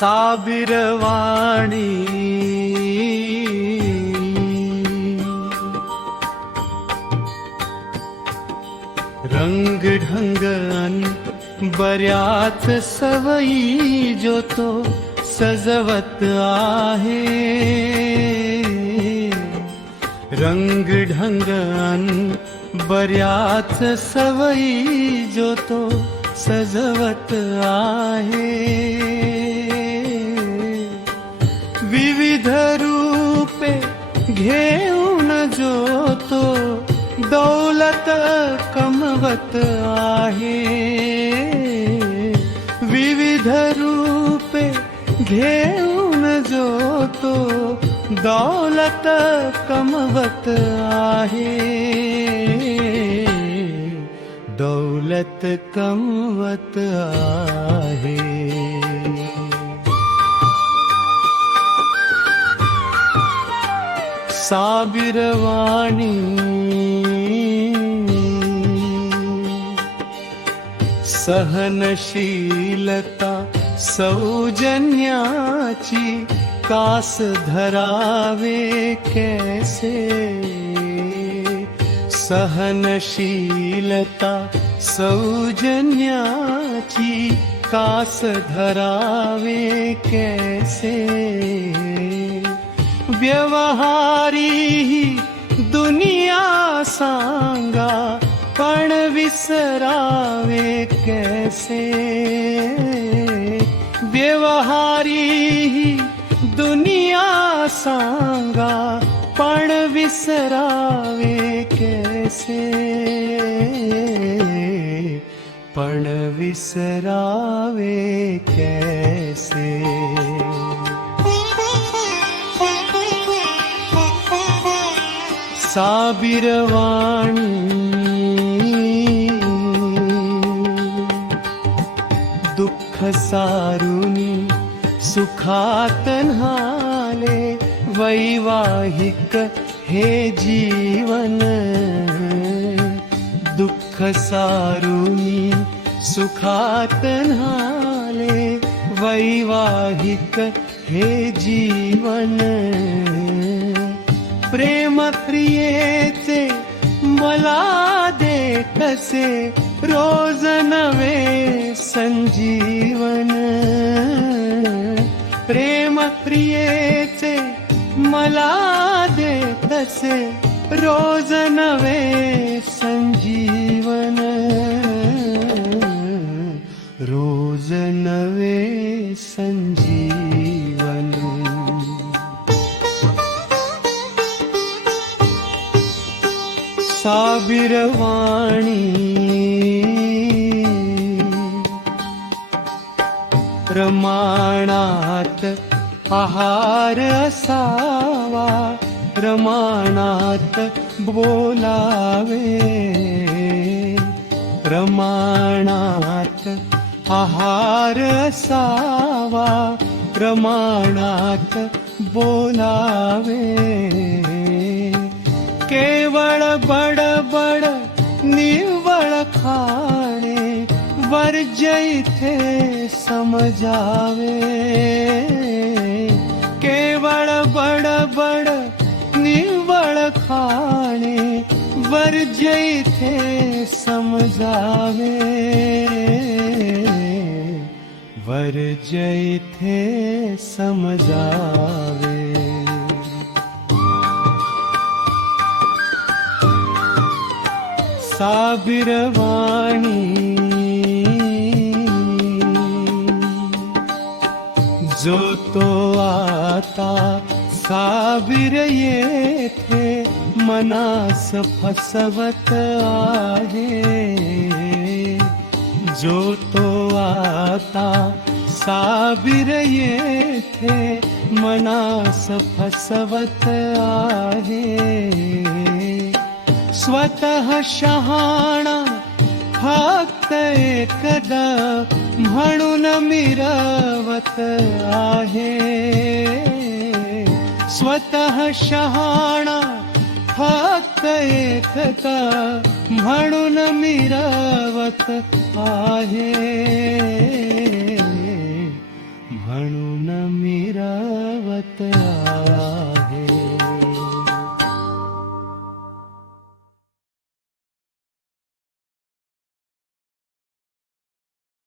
साबिरवाणी रंग ढंग अन बऱ्याच सवयी जो तो सजवत आहे। रंग ढंग अन बऱ्याच सवयी जो तो सजवत आहे। विविध रूपे घेऊन जो तो दौलत कमवत आहे। विविध रूपे घेऊन जो तो दौलत कमवत आहे। दौलत कमवत आहे। साबिरवाणी सहनशीलता सौजन्याची कास धरावे कैसे। सहनशीलता सौजन्याची कास धरावे कैसे। व्यवहारी ही दुनिया सांगा पण विसरावे कैसे। व्यवहारी ही दुनिया सांगा पण विसरावे कैसे। पण विसरावे कैसे। साबिरवाणी दुःख सारुनी सुखात न्हाले वैवाहिक हे जीवन। दुःख सारुनी सुखात न्हाले वैवाहिक हे जीवन। प्रेम प्रियेचे मला दे कसे रोज नवे संजीवन। प्रेम प्रियेचे मला दे कसे रोज नवे संजीवन। रोज नवे संजीवन। साबिरवाणी प्रमाणात आहार असावा प्रमाणात बोलावे। प्रमाणात आहार असावा प्रमाणात बोलावे। केवळ बडबड निव्वळ खाणे वर्ज्य इथे समजावे। केवळ बडबड निव्वळ खाणे वर्ज्य इथे समजावे। वर्ज्य इथे समजावे। साबिरवाणी जो तो आता साबिर येथे मनास फसवत आहे। जो तो आता साबिर येथे मनास फसवत आहे। स्वतः शहाणा फक्त एकदा म्हणून मिरवत आहे। स्वतः शहाणा फक्त एकदा म्हणून मिरवत आहे।